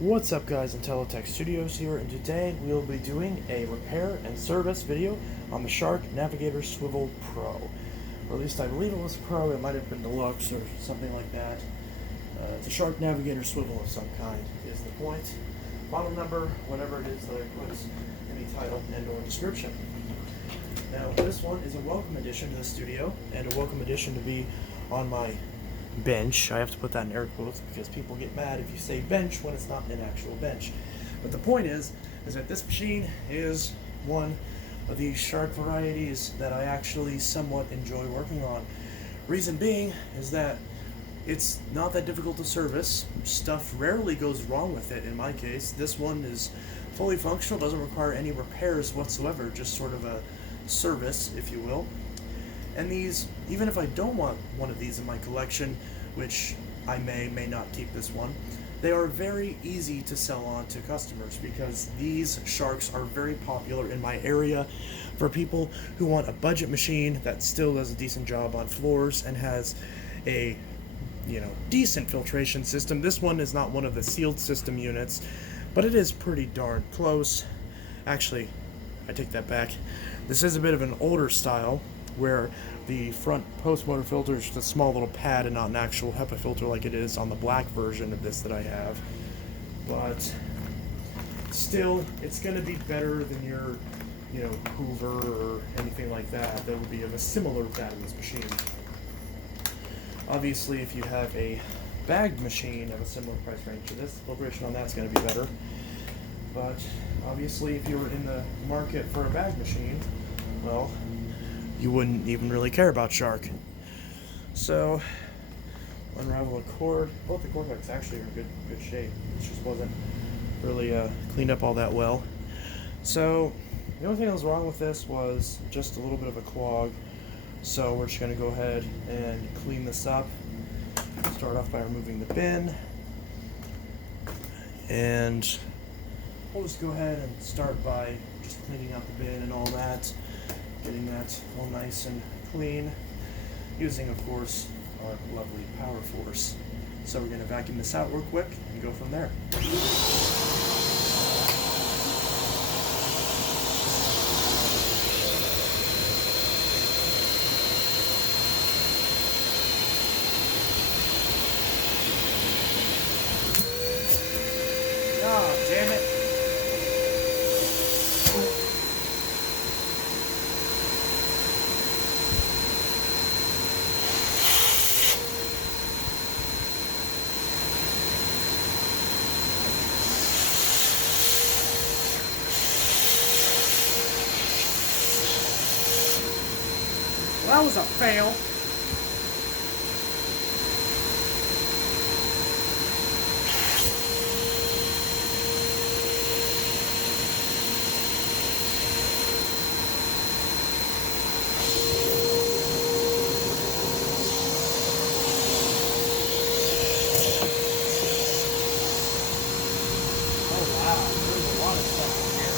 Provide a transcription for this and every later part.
What's up guys, Intellitech Studios here, and today we'll be doing a repair and service video on the Shark Navigator Swivel Pro. Or at least I believe it was Pro, it might have been Deluxe or something like that. It's a Shark Navigator Swivel of some kind is the point. Model number, whatever it is that I put in the title and or description. Now this one is a welcome addition to the studio, and a welcome addition to be on my bench. I have to put that in air quotes because people get mad if you say bench when it's not an actual bench. But the point is that this machine is one of these Shark varieties that I actually somewhat enjoy working on. Reason being is that it's not that difficult to service. Stuff rarely goes wrong with it in my case. This one is fully functional, doesn't require any repairs whatsoever, just sort of a service, if you will. And these, even if I don't want one of these in my collection, which I may not keep this one, they are very easy to sell on to customers because these Sharks are very popular in my area for people who want a budget machine that still does a decent job on floors and has a decent filtration system. This one is not one of the sealed system units, but it is pretty darn close. Actually, I take that back. This is a bit of an older style, where the front post-motor filter is just a small little pad and not an actual HEPA filter like it is on the black version of this that I have. But still, it's going to be better than your, Hoover or anything like that would be of a similar pad in this machine. Obviously, if you have a bagged machine of a similar price range to this, the filtration on that's going to be better. But obviously, if you were in the market for a bagged machine, well, you wouldn't even really care about Shark. So, unravel a cord. Both the cord hooks actually are in good shape. It just wasn't really cleaned up all that well. So, the only thing that was wrong with this was just a little bit of a clog. So we're just going to go ahead and clean this up. Start off by removing the bin. And we'll just go ahead and start by just cleaning out the bin and all that. Getting that all nice and clean, using, of course, our lovely power force. So we're going to vacuum this out real quick and go from there. Oh, damn it. Well, that was a fail. Oh wow, there's a lot of stuff in here.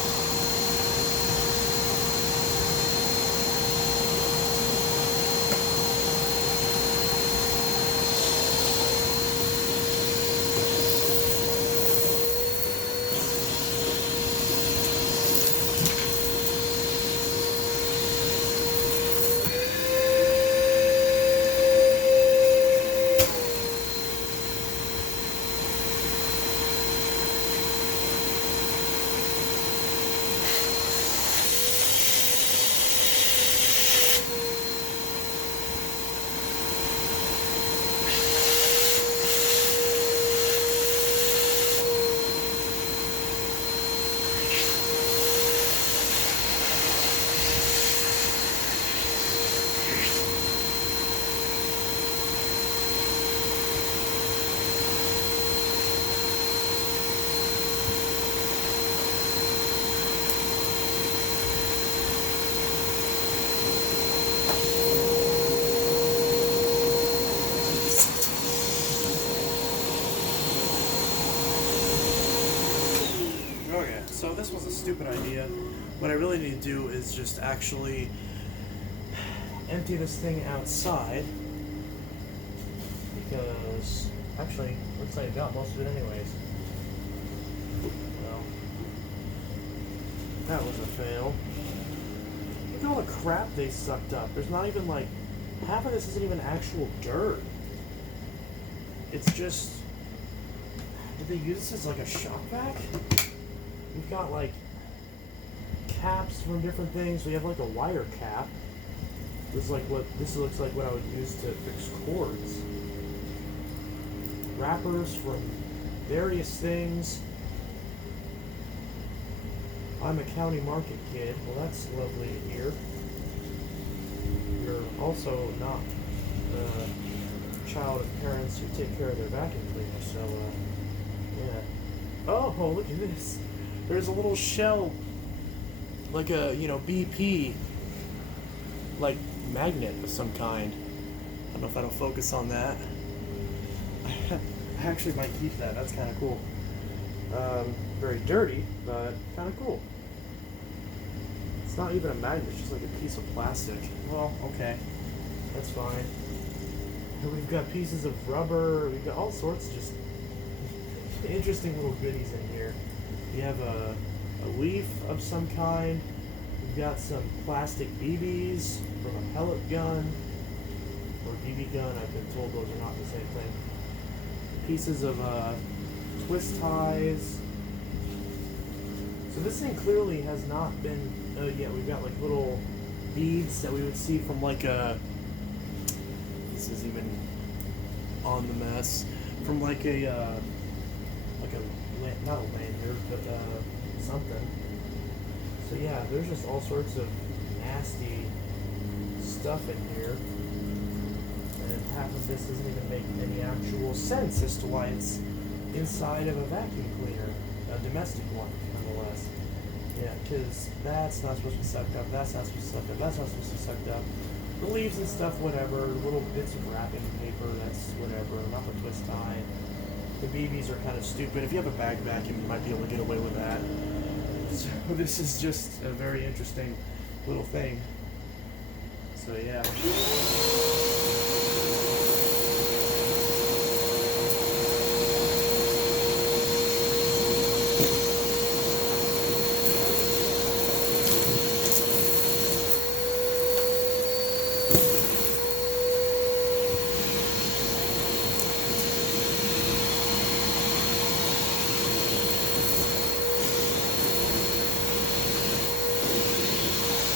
So this was a stupid idea. What I really need to do is just actually empty this thing outside, because actually looks like I got most of it anyways. Well, that was a fail. Look at all the crap they sucked up. There's not even like, half of this isn't even actual dirt. It's just, did they use this as like a shop vac? We've got like caps from different things. We have like a wire cap. This looks like what I would use to fix cords. Wrappers from various things. I'm a county market kid. Well, that's lovely to hear. You're also not a child of parents who take care of their vacuum cleaner, so, yeah. Oh, look at this. There's a little shell, like a, BP, like, magnet of some kind. I don't know if that'll focus on that. I actually might keep that. That's kind of cool. Very dirty, but kind of cool. It's not even a magnet, it's just like a piece of plastic. Well, okay. That's fine. And we've got pieces of rubber. We've got all sorts of just interesting little goodies in here. We have a leaf of some kind. We've got some plastic BBs from a pellet gun or BB gun. I've been told those are not the same thing. Pieces of twist ties. So this thing clearly has not been. Yeah, we've got like little beads that we would see from like a. This is even on the mess from like a not a lanyard, but something. So yeah, there's just all sorts of nasty stuff in here, and half of this doesn't even make any actual sense as to why it's inside of a vacuum cleaner, a domestic one, nonetheless. Yeah, because that's not supposed to be sucked up, that's not supposed to be sucked up, that's not supposed to be sucked up. The leaves and stuff, whatever, little bits of wrapping paper, that's whatever, not the twist tie. The BBs are kind of stupid. If you have a bag vacuum, you might be able to get away with that. So this is just a very interesting little thing. So yeah.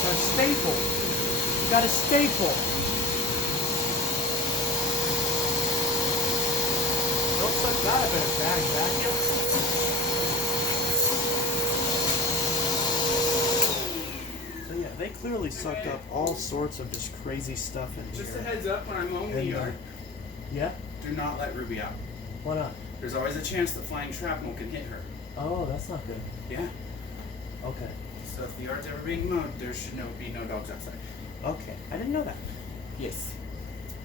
A staple. You got a staple. Don't suck that up in a bag vacuum. So yeah, they clearly sucked up all sorts of just crazy stuff in here. Just a heads up when I'm mowing the yard. Yeah? Do not let Ruby out. Why not? There's always a chance that flying shrapnel can hit her. Oh, that's not good. Yeah. Okay. So if the yard's ever being mowed, there should be no dogs outside. Okay. I didn't know that. Yes.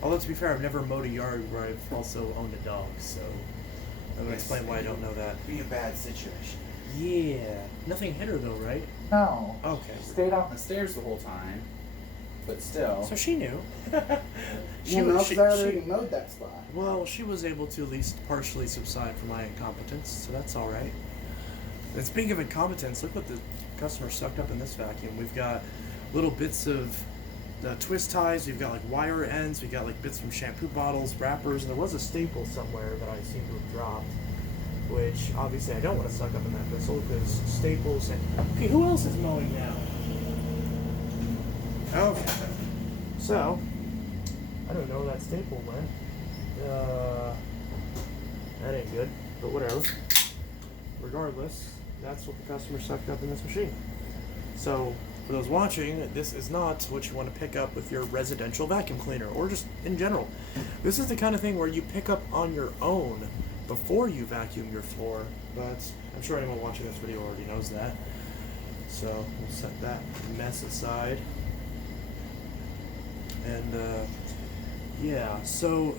Although to be fair, I've never mowed a yard where I've also owned a dog, so that would explain why I don't know that. Be a bad situation. Yeah. Nothing hit her though, right? No. Okay. She stayed out on the stairs the whole time, but still. So she knew. She already mowed that spot. Well, she was able to at least partially subside from my incompetence, so that's all right. And speaking of incompetence, look what the customer sucked up in this vacuum. We've got little bits of twist ties. We've got like wire ends. We've got like bits from shampoo bottles, wrappers, and there was a staple somewhere that I seem to have dropped, which obviously I don't want to suck up in that pistol because staples and... Okay, who else is mowing now? Okay. So, I don't know where that staple went. That ain't good, but whatever. Regardless, that's what the customer sucked up in this machine. So, for those watching, this is not what you want to pick up with your residential vacuum cleaner, or just in general. This is the kind of thing where you pick up on your own before you vacuum your floor, but I'm sure anyone watching this video already knows that. So, we'll set that mess aside. And, yeah, so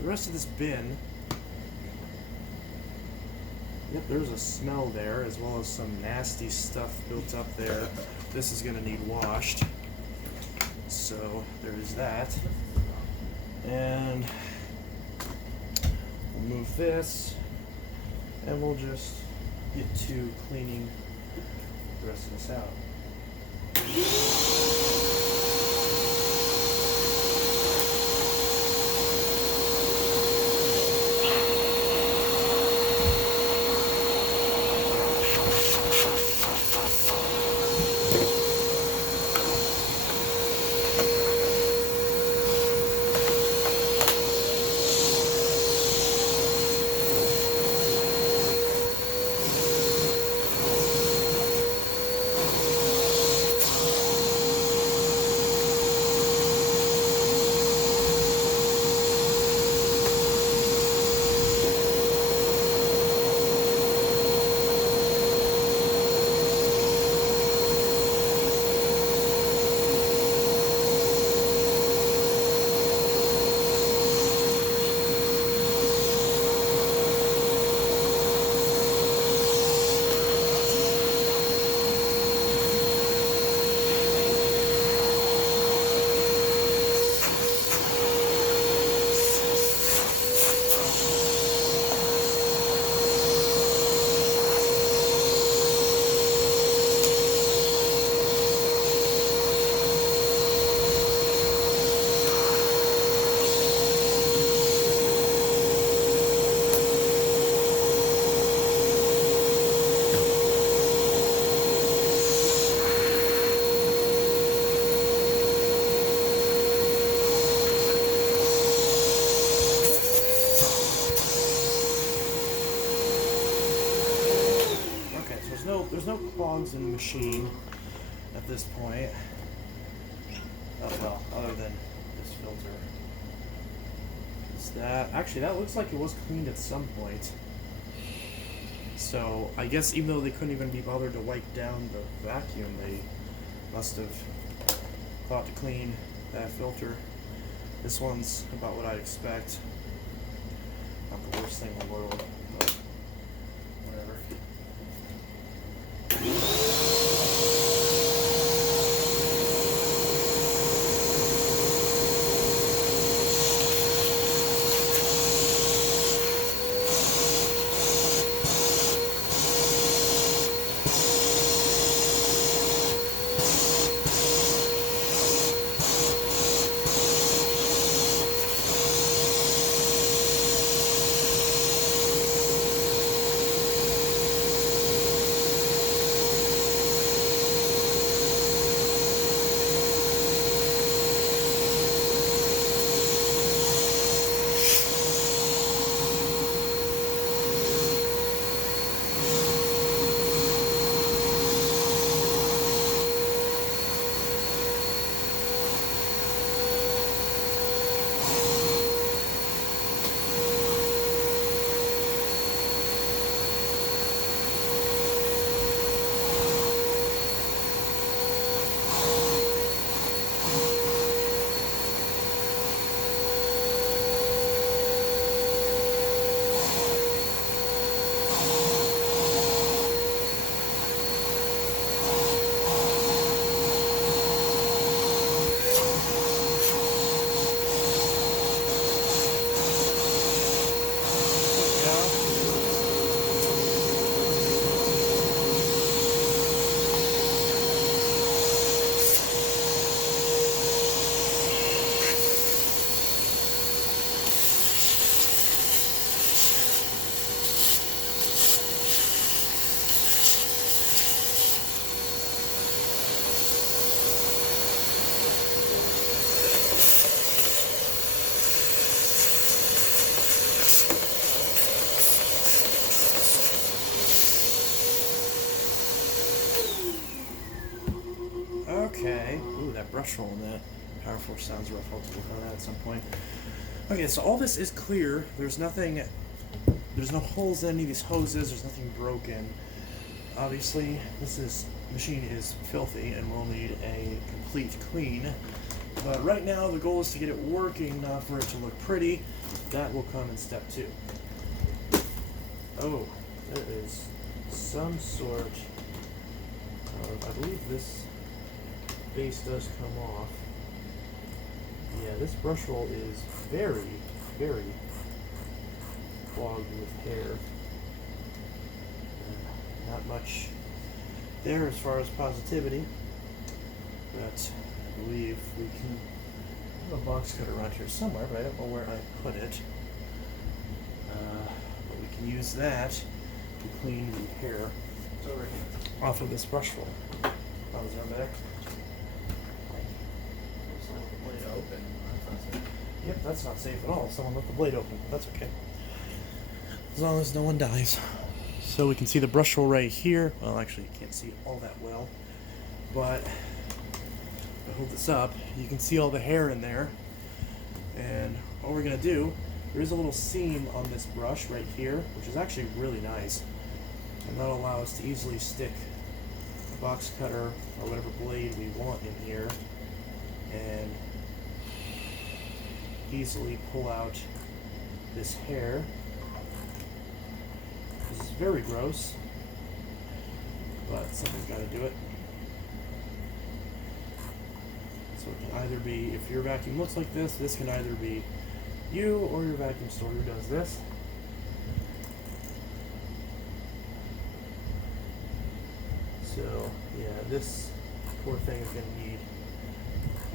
the rest of this bin, yep, there's a smell there, as well as some nasty stuff built up there. This is going to need washed. So there is that. And we'll move this, and we'll just, get to cleaning the rest of this out. There's no clogs in the machine at this point. Oh well, other than this filter. Is that actually, that looks like it was cleaned at some point. So I guess even though they couldn't even be bothered to wipe down the vacuum, they must have thought to clean that filter. This one's about what I'd expect. Not the worst thing in the world, but whatever. Okay. Ooh, that brush roll in that Power Force sounds rough. I'll have to work on that at some point. Okay, so all this is clear. There's nothing, there's no holes in any of these hoses. There's nothing broken. Obviously, machine is filthy and will need a complete clean. But right now, the goal is to get it working, not for it to look pretty. That will come in step 2. Oh, there is some sort of, I believe this base does come off. Yeah, this brush roll is very, very clogged with hair. much there as far as positivity. But I believe we can have a box cutter around here somewhere, but I don't know where I put it. But we can use that to clean the hair It's over here. off of this brush roll. Oh, is that back? Just let the blade open. That's not safe. Yep, that's not safe at all. Someone left the blade open. That's okay. As long as no one dies. So we can see the brush roll right here. Well, actually, you can't see it all that well. But if I hold this up, you can see all the hair in there. And what we're going to do, there is a little seam on this brush right here, which is actually really nice. And that'll allow us to easily stick a box cutter or whatever blade we want in here. And easily pull out this hair. This is very gross, but someone's got to do it. So it can either be, if your vacuum looks like this can either be you or your vacuum store who does this. So yeah, this poor thing is going to need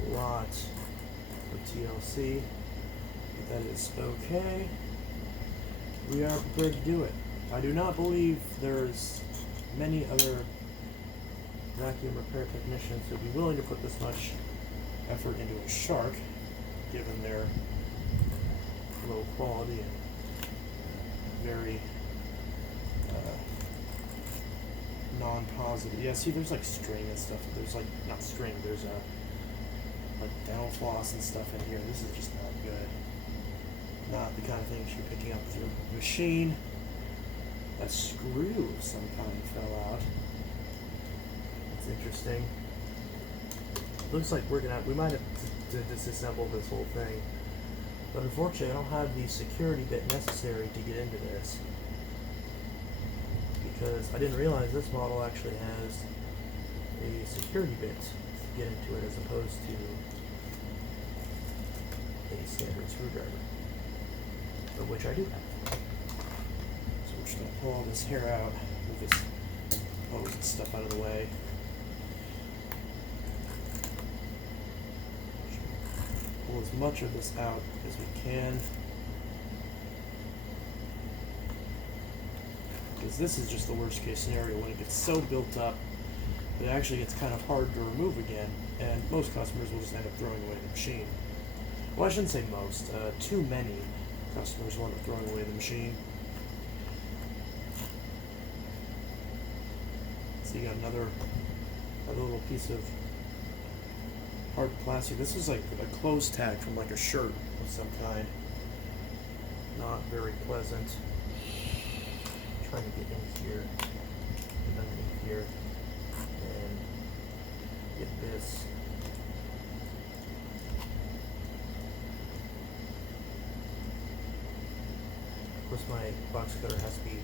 a lot of TLC. That is okay. We are prepared to do it. I do not believe there's many other vacuum repair technicians who would be willing to put this much effort into a shark, given their low quality and very non-positive. Yeah, see, there's like string and stuff. There's like, not string, there's like dental floss and stuff in here. This is just not good. Not the kind of things you're picking up with your machine. A screw of some kind fell out. That's interesting. Looks like we might have to disassemble this whole thing. But unfortunately, I don't have the security bit necessary to get into this. Because I didn't realize this model actually has a security bit to get into it as opposed to a standard screwdriver. But which I do have. So we're just going to pull all this hair out, move this hose and stuff out of the way. Pull as much of this out as we can. Because this is just the worst case scenario when it gets so built up that it actually gets kind of hard to remove again, and most customers will just end up throwing away the machine. Well, I shouldn't say most. Too many customers will end up throwing away the machine. So you got another little piece of hard plastic. This is like a clothes tag from like a shirt of some kind. Not very pleasant. Trying to get in here, get underneath here, and get this. Of course, my box cutter has to be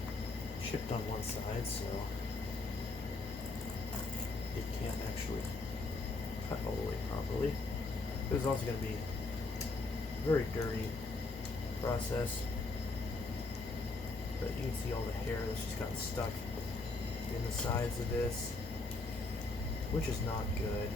chipped on one side, so it can't actually cut all the way properly. This is also going to be a very dirty process. But you can see all the hair that's just gotten stuck in the sides of this, which is not good.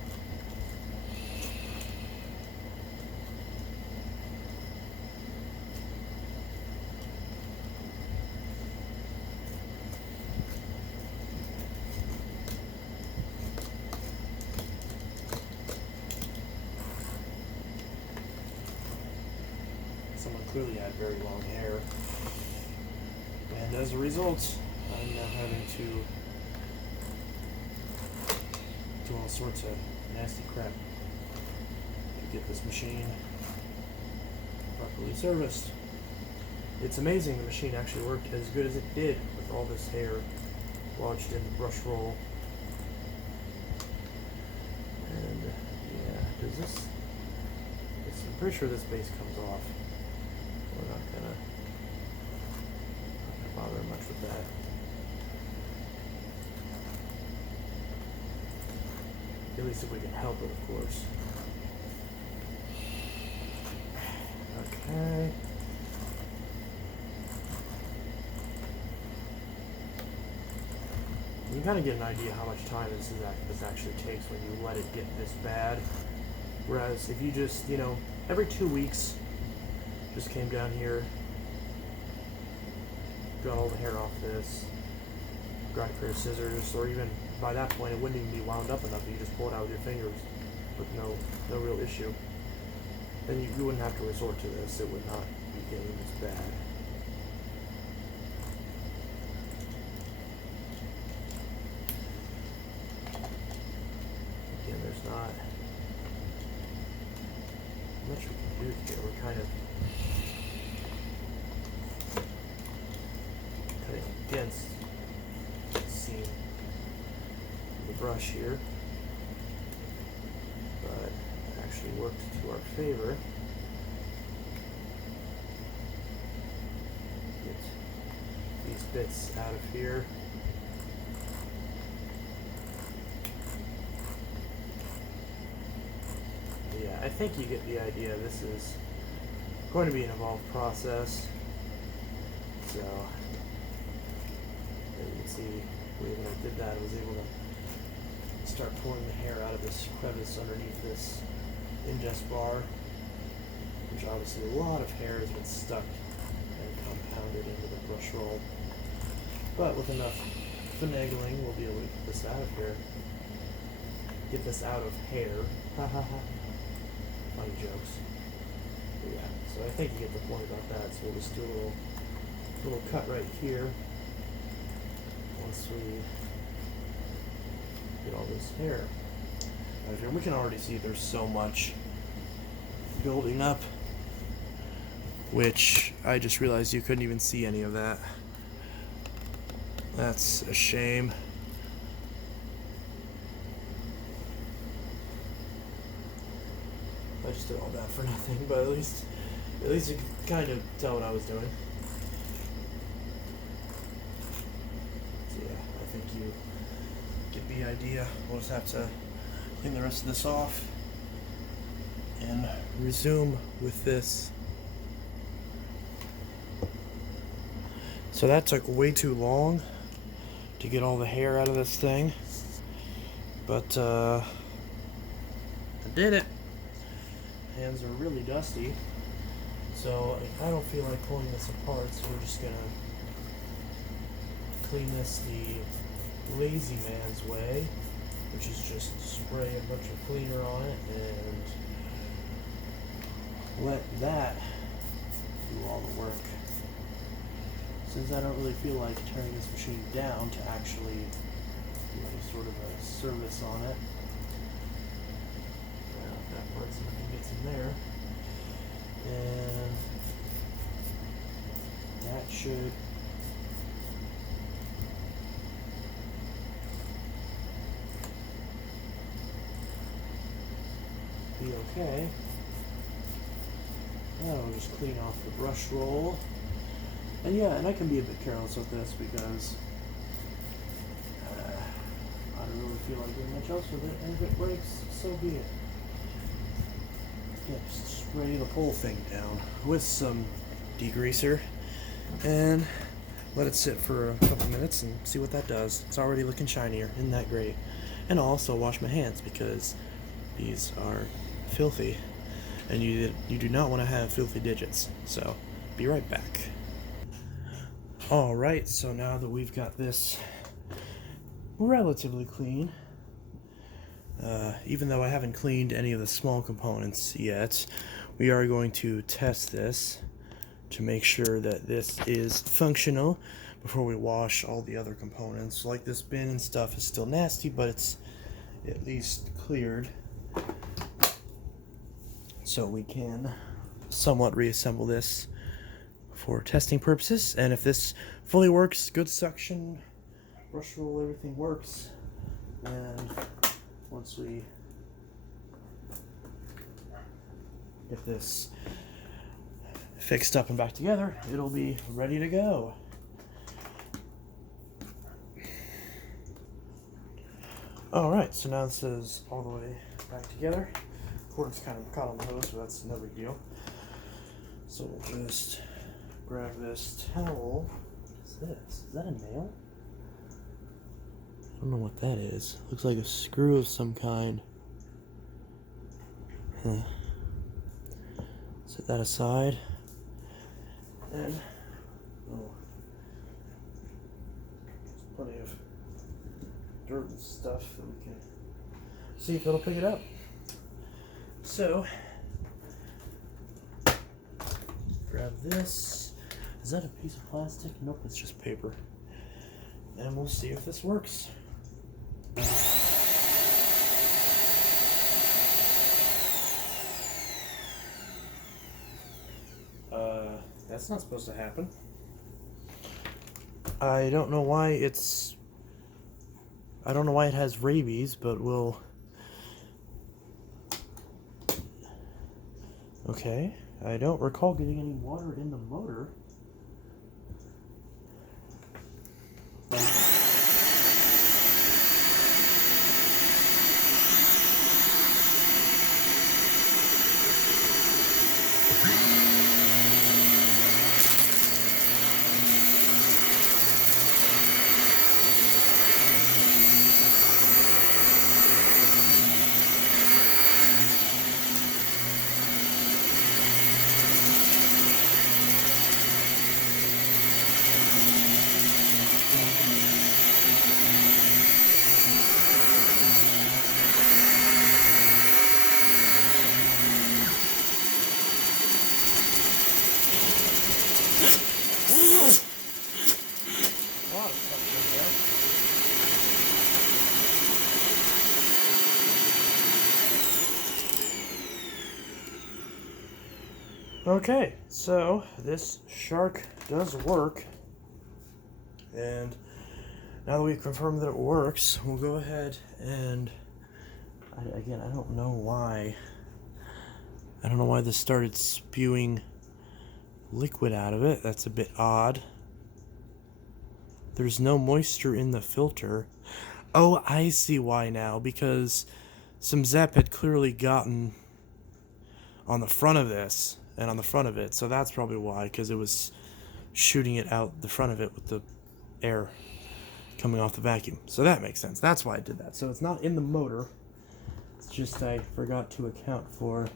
Someone clearly had very long hair. And as a result, I'm now having to do all sorts of nasty crap to get this machine properly serviced. It's amazing the machine actually worked as good as it did with all this hair lodged in the brush roll. And yeah, does this? I'm pretty sure this base comes off. We're not gonna bother much with that. At least if we can help it, of course. Okay. kind of get an idea how much time this actually takes when you let it get this bad. Whereas if you just, you know, every 2 weeks, just came down here, got all the hair off this, grabbed a pair of scissors, or even by that point it wouldn't even be wound up enough. You just pull it out with your fingers with no real issue. Then you wouldn't have to resort to this. It would not be getting this bad. Again, there's not much we can do here. We're kind of cutting against the seam of the brush here, but it actually worked to our favor. Get these bits out of here. Yeah, I think you get the idea. This is going to be an involved process. So, as you can see, when I did that, I was able to start pulling the hair out of this crevice underneath this ingest bar, which obviously a lot of hair has been stuck and compounded into the brush roll. But with enough finagling, we'll be able to get this out of here. Get this out of hair. Ha ha ha. Funny jokes. But yeah, so I think you get the point about that. So we'll just do a little cut right here once we get all this hair out of here. We can already see there's so much building up, which I just realized you couldn't even see any of that. That's a shame. I just did all that for nothing, but at least you can kind of tell what I was doing. So yeah, I think you get the idea. We'll just have to clean the rest of this off and resume with this. So that took way too long to get all the hair out of this thing, but I did it. Hands are really dusty, so I don't feel like pulling this apart, so we're just gonna clean this the lazy man's way, which is just spray a bunch of cleaner on it and let that do all the work. Since I don't really feel like turning this machine down to actually do any sort of a service on it. That part so nothing gets in there. And that should be okay. Now we'll just clean off the brush roll. And yeah, and I can be a bit careless with this because I don't really feel like doing much else with it, and if it breaks, so be it. Yeah, just spray the whole thing down with some degreaser and let it sit for a couple minutes and see what that does. It's already looking shinier, isn't that great? And I'll also wash my hands because these are filthy and you do not want to have filthy digits. So be right back. Alright, so now that we've got this relatively clean, even though I haven't cleaned any of the small components yet, we are going to test this to make sure that this is functional before we wash all the other components. Like this bin and stuff is still nasty, but it's at least cleared, so we can somewhat reassemble this for testing purposes. And if this fully works, good suction, brush roll, everything works, and once we get this fixed up and back together, it'll be ready to go. Alright, so now this is all the way back together. Cord's kind of caught on the hose, but that's no big deal. So we'll just grab this towel. What is this? Is that a nail? I don't know what that is. Looks like a screw of some kind. Huh. Set that aside. And oh, there's plenty of dirt and stuff that we can see if it'll pick it up. So, grab this. Is that a piece of plastic? Nope, it's just paper. And we'll see if this works. That's not supposed to happen. I don't know why it has rabies, but we'll... Okay, I don't recall getting any water in the motor. A lot of stuff in there. Okay, so this shark does work, and now that we've confirmed that it works, we'll go ahead and again, I don't know why this started spewing liquid out of it. That's a bit odd. There's no moisture in the filter. Oh, I see why now, because some ZEP had clearly gotten on the front of this and on the front of it, so that's probably why, because it was shooting it out the front of it with the air coming off the vacuum. So that makes sense. That's why I did that. So it's not in the motor. It's just I forgot to account for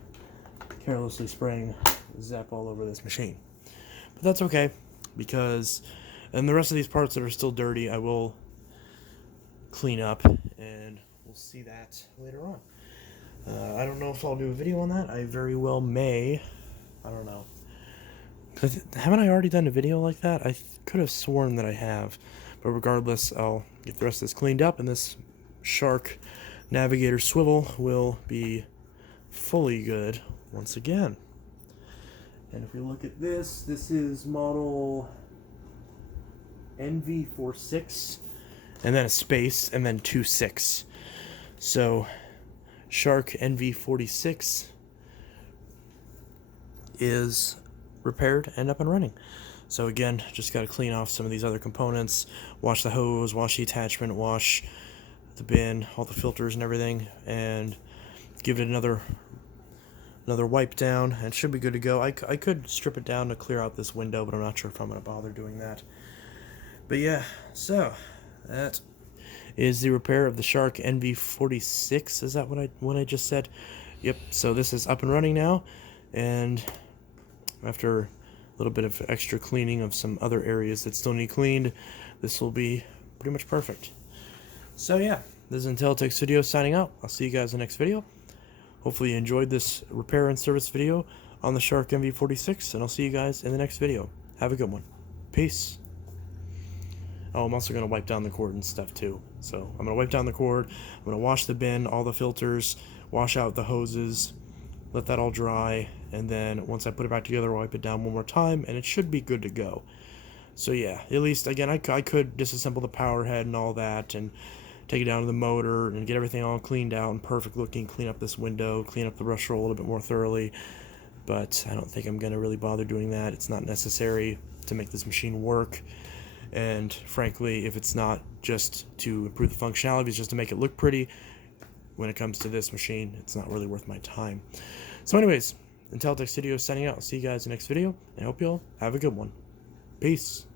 carelessly spraying ZEP all over this machine. But that's okay, because and the rest of these parts that are still dirty I will clean up, and we'll see that later on. I don't know if I'll do a video on that. I very well may. I don't know. Haven't I already done a video like that? I could have sworn that I have. But regardless, I'll get the rest of this cleaned up, and this Shark Navigator swivel will be fully good once again. And if we look at this, this is model NV46, and then a space, and then 26. So Shark NV46 is repaired and up and running. So again, just got to clean off some of these other components, wash the hose, wash the attachment, wash the bin, all the filters and everything, and give it another wipe down, and it should be good to go. I could strip it down to clear out this window, but I'm not sure if I'm going to bother doing that. But yeah, so that is the repair of the Shark NV46. Is that what I just said? Yep, so this is up and running now, and after a little bit of extra cleaning of some other areas that still need cleaned, this will be pretty much perfect. So yeah, this is Intelitech Studios signing out. I'll see you guys in the next video. Hopefully you enjoyed this repair and service video on the Shark NV46, and I'll see you guys in the next video. Have a good one. Peace. Oh, I'm also going to wipe down the cord and stuff too. So I'm going to wipe down the cord, I'm going to wash the bin, all the filters, wash out the hoses, let that all dry, and then once I put it back together, wipe it down one more time, and it should be good to go. So yeah, at least, again, I could disassemble the power head and all that, and take it down to the motor, and get everything all cleaned out and perfect looking, clean up this window, clean up the brush roll a little bit more thoroughly, but I don't think I'm going to really bother doing that. It's not necessary to make this machine work, and frankly, if it's not just to improve the functionality, it's just to make it look pretty, when it comes to this machine, it's not really worth my time. So anyways, Intelitech Studios signing out. I'll see you guys in the next video, and I hope you all have a good one. Peace.